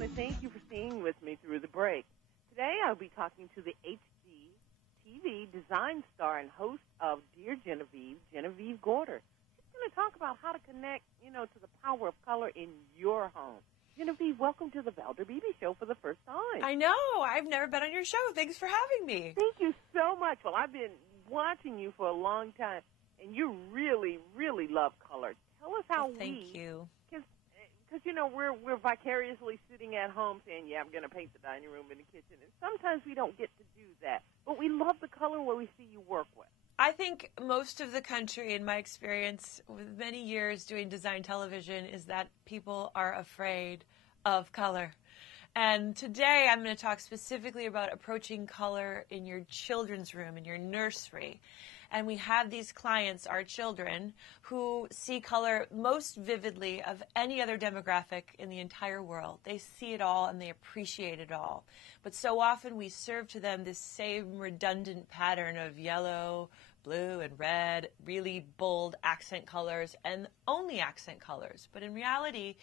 want to thank you for staying with me through the break. Today I'll be talking to the HGTV design star and host of Dear Genevieve, Genevieve Gorder. She's going to talk about how to connect, to the power of color in your home. Genevieve, welcome to the Valder Beebe Show for the first time. I know. I've never been on your show. Thanks for having me. Thank you so much. Well, I've been watching you for a long time, and you really, really love color. Tell us how Thank you. Because, we're vicariously sitting at home saying, yeah, I'm going to paint the dining room and the kitchen. And sometimes we don't get to do that. But we love the color what we see you work with. I think most of the country, in my experience with many years doing design television, is that people are afraid of color. And today I'm going to talk specifically about approaching color in your children's room, in your nursery. And we have these clients, our children, who see color most vividly of any other demographic in the entire world. They see it all and they appreciate it all. But so often we serve to them this same redundant pattern of yellow, blue, and red, really bold accent colors, and only accent colors. But in reality,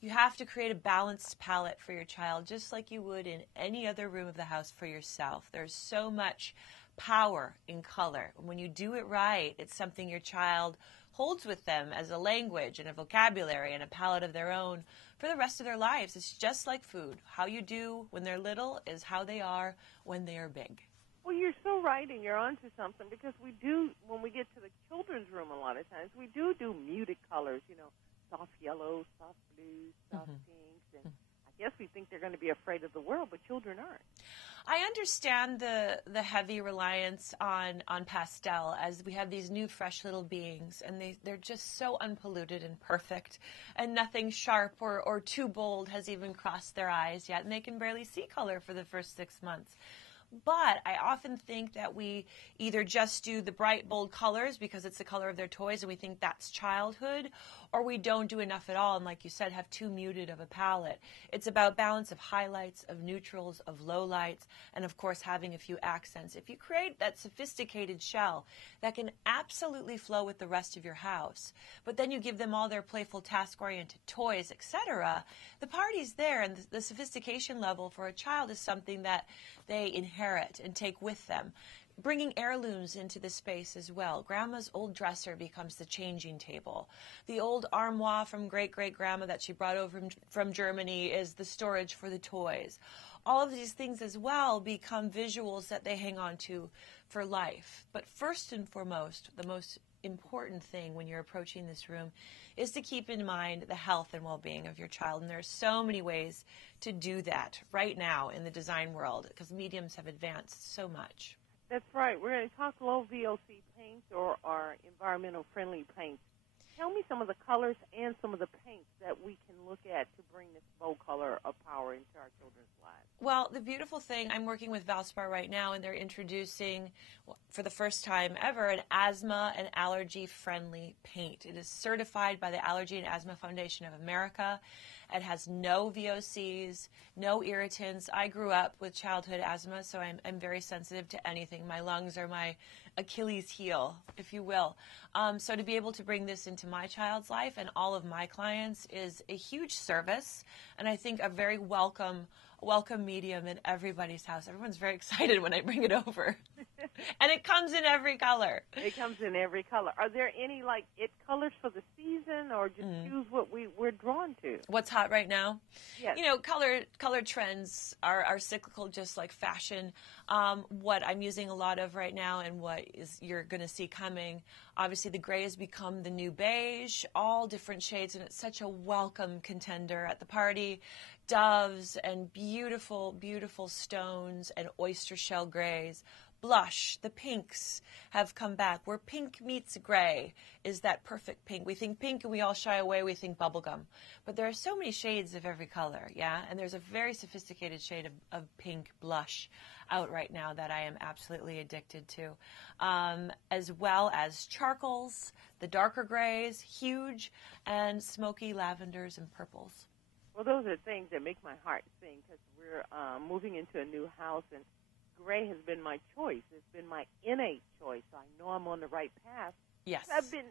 you have to create a balanced palette for your child, just like you would in any other room of the house for yourself. There's so much power in color. When you do it right, it's something your child holds with them as a language and a vocabulary and a palette of their own for the rest of their lives. It's just like food. How you do when they're little is how they are when they are big. Well, you're so right, and you're onto something, because we do, when we get to the children's room a lot of times, we do muted colors, soft yellows, soft blues, soft pinks, and I guess we think they're going to be afraid of the world, but children aren't. I understand the heavy reliance on pastel, as we have these new fresh little beings, and they're just so unpolluted and perfect, and nothing sharp or too bold has even crossed their eyes yet, and they can barely see color for the first 6 months. But I often think that we either just do the bright, bold colors because it's the color of their toys and we think that's childhood, or we don't do enough at all and, like you said, have too muted of a palette. It's about balance of highlights, of neutrals, of lowlights, and, of course, having a few accents. If you create that sophisticated shell that can absolutely flow with the rest of your house, but then you give them all their playful, task-oriented toys, etc., the party's there, and the sophistication level for a child is something that they inherit and take with them. Bringing heirlooms into the space as well. Grandma's old dresser becomes the changing table. The old armoire from great-great-grandma that she brought over from Germany is the storage for the toys. All of these things as well become visuals that they hang on to for life. But first and foremost, the most important thing when you're approaching this room is to keep in mind the health and well-being of your child. And there are so many ways to do that right now in the design world because mediums have advanced so much. That's right. We're going to talk low VOC paints or environmental friendly paints. Tell me some of the colors and some of the paints that we can look at to bring this bold color of power into our children's lives. Well, the beautiful thing, I'm working with Valspar right now, and they're introducing, for the first time ever, an asthma and allergy-friendly paint. It is certified by the Allergy and Asthma Foundation of America. It has no VOCs, no irritants. I grew up with childhood asthma, so I'm very sensitive to anything. My lungs are my Achilles heel, if you will. So to be able to bring this into my child's life and all of my clients is a huge service, and I think a very welcome medium in everybody's house. Everyone's very excited when I bring it over. And it comes in every color. It comes in every color. Are there any, it colors for the season, or just choose what we're drawn to? What's hot right now? Yes. Color trends are cyclical, just like fashion. What I'm using a lot of right now and what you're going to see coming, obviously the gray has become the new beige, all different shades, and it's such a welcome contender at the party. Doves and beautiful, beautiful stones and oyster shell grays. Blush, the pinks have come back. Where pink meets gray is that perfect pink. We think pink and we all shy away. We think bubblegum. But there are so many shades of every color, yeah? And there's a very sophisticated shade of pink blush out right now that I am absolutely addicted to, as well as charcoals, the darker grays, huge, and smoky lavenders and purples. Well, those are things that make my heart sing because we're moving into a new house, and gray has been my choice. It's been my innate choice, so I know I'm on the right path. Yes. I've been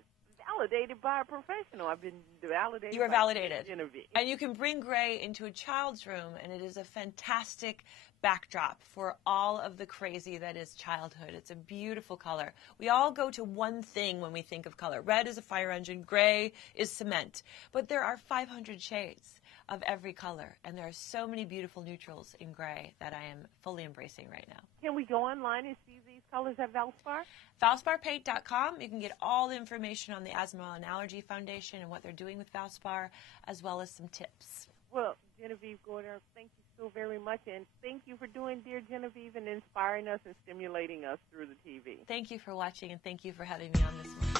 validated by a professional. I've been validated. You were by validated. Genevieve. And you can bring gray into a child's room, and it is a fantastic backdrop for all of the crazy that is childhood. It's a beautiful color. We all go to one thing when we think of color. Red is a fire engine, gray is cement. But there are 500 shades of every color, and there are so many beautiful neutrals in gray that I am fully embracing right now. Can we go online and see these colors at Valspar? ValsparPaint.com. You can get all the information on the Asthma and Allergy Foundation and what they're doing with Valspar, as well as some tips. Well, Genevieve Gorder, thank you so very much, and thank you for doing Dear Genevieve and inspiring us and stimulating us through the TV. Thank you for watching, and thank you for having me on this one.